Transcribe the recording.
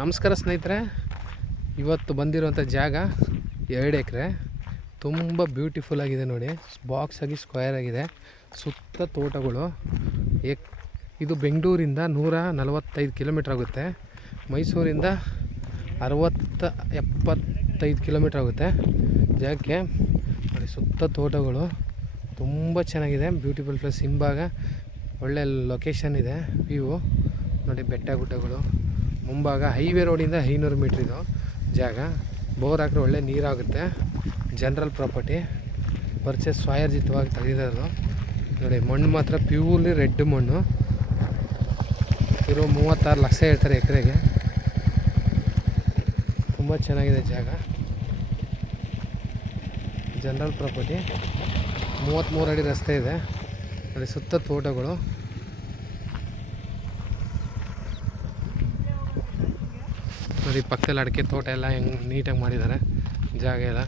ನಮಸ್ಕಾರ ಸ್ನೇಹಿತರೆ, ಇವತ್ತು ಬಂದಿರುವಂಥ ಜಾಗ 2 ಎಕರೆ. ತುಂಬ ಬ್ಯೂಟಿಫುಲ್ ಆಗಿದೆ ನೋಡಿ. ಬಾಕ್ಸ್ ಆಗಿ ಸ್ಕ್ವೇರ್ ಆಗಿದೆ, ಸುತ್ತ ತೋಟಗಳು. ಇದು ಬೆಂಗಳೂರಿಂದ 145 ಕಿಲೋಮೀಟ್ರ್ ಆಗುತ್ತೆ. ಮೈಸೂರಿಂದ 60-75 ಕಿಲೋಮೀಟ್ರ್ ಆಗುತ್ತೆ ಜಾಗಕ್ಕೆ. ನೋಡಿ, ಸುತ್ತ ತೋಟಗಳು ತುಂಬ ಚೆನ್ನಾಗಿದೆ. Beautiful place. ಹಿಂಭಾಗ ಒಳ್ಳೆ ಲೊಕೇಶನ್ ಇದೆ. ವ್ಯೂ ನೋಡಿ, ಬೆಟ್ಟ ಗುಡ್ಡಗಳು. ಮುಂಭಾಗ ಹೈವೇ ರೋಡಿಂದ 500 ಮೀಟ್ರ್ ಇದು ಜಾಗ. ಬೋರ್ ಹಾಕಿದ್ರೆ ಒಳ್ಳೆ ನೀರಾಗುತ್ತೆ. ಜನರಲ್ ಪ್ರಾಪರ್ಟಿ, ಪರ್ಚೇಸ್ ಸ್ವಾಯರ್ಜಿತವಾಗಿ ತೆಗೆದಿರೋದು. ನೋಡಿ, ಮಣ್ಣು ಮಾತ್ರ ಪ್ಯೂರ್ಲಿ ರೆಡ್ ಮಣ್ಣು. ಇವರು 36 ಲಕ್ಷ ಹೇಳ್ತಾರೆ ಎಕರೆಗೆ. ತುಂಬ ಚೆನ್ನಾಗಿದೆ ಜಾಗ. General property. 33 ಅಡಿ ರಸ್ತೆ ಇದೆ ನೋಡಿ. ಸುತ್ತ ತೋಟಗಳು. ನೋಡಿ, ಪಕ್ಕದಲ್ಲಿ ಅಡಿಕೆ ತೋಟ ಎಲ್ಲ ಹೆಂಗೆ ನೀಟಾಗಿ ಮಾಡಿದ್ದಾರೆ ಜಾಗ ಎಲ್ಲ.